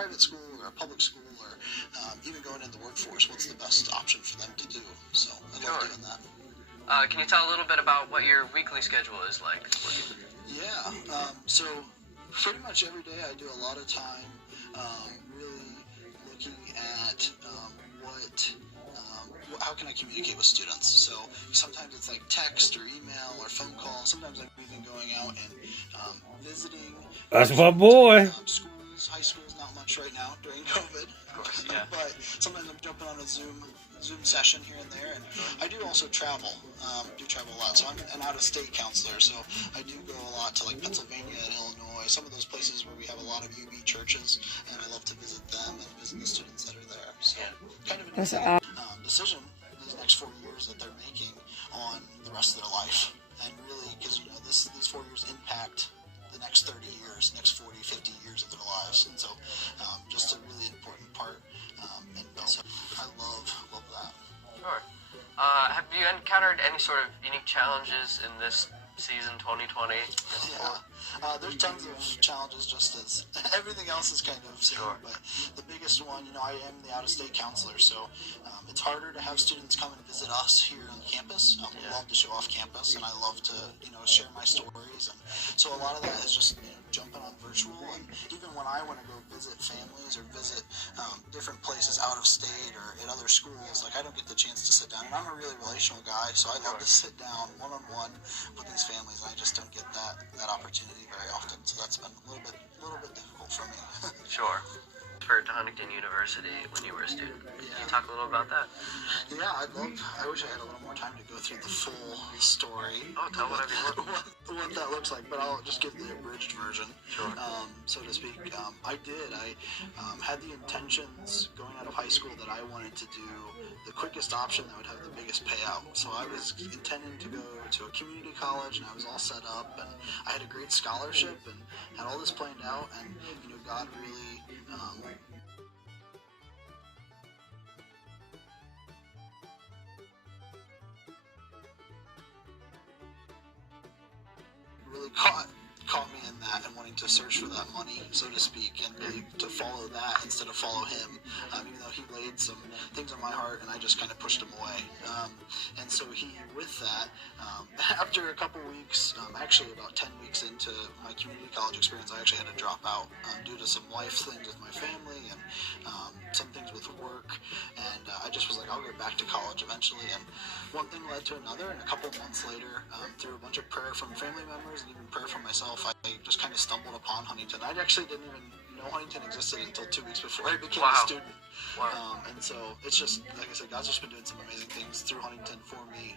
private school or a public school or even going into the workforce, what's the best option for them to do. So I love doing that. Can you tell a little bit about what your weekly schedule is like? Yeah, so pretty much every day I do a lot of time really looking at how can I communicate with students. So sometimes it's like text or email or phone call. Sometimes I'm even going out and visiting. That's my boy. Schools, high schools, not much right now during COVID. Of course, yeah. But sometimes I'm jumping on a Zoom session here and there, and I do also travel. Do travel a lot. So I'm an out-of-state counselor, so I do go a lot to like Pennsylvania and Illinois, some of those places where we have a lot of UB churches, and I love to visit them and visit the students that are there. So kind of an decision these next 4 years that they're making on the rest of their life, and really because these 4 years impact the next 30 years, next 40, 50 years of their lives, and so just a really important part. And so I love that. Sure. Have you encountered any sort of unique challenges in this season 2020? Yeah, there's tons of challenges, just as everything else is kind of similar. But the biggest one, I am the out-of-state counselor, so it's harder to have students come and visit us here on campus. We love to show off campus, and I love to, share my stories, and so a lot of that is just jumping on virtual. And even when I want to go visit families or visit different places out of state or at other schools, like I don't get the chance to sit down. And I'm a really relational guy, so I love to sit down one-on-one with these families, and I just don't get that opportunity very often. So that's been a little bit difficult for me. Sure. To Huntington University when you were a student. Can you talk a little about that? Yeah, I wish I had a little more time to go through the full story. Oh, tell whatever you want. What that looks like, but I'll just give the abridged version, sure. So to speak. I had the intentions going out of high school that I wanted to do the quickest option that would have the biggest payout. So I was intending to go to a community college, and I was all set up, and I had a great scholarship, and had all this planned out, and God really really caught me in that and wanting to search for that money, so to speak, and really to follow that instead of follow him, even though he laid some things on my heart and I just kind of pushed him away. And so with that, after a couple weeks, actually about 10 weeks into my community college experience, I actually had to drop out due to some life things with my family and some things with work, and I just was like, I'll get back to college eventually. And one thing led to another, and a couple months later, through a bunch of prayer from family members and even prayer from myself, I just kind of stumbled upon Huntington. I actually didn't even know Huntington existed until 2 weeks before I became a student. And so it's just, like I said, God's just been doing some amazing things through Huntington for me.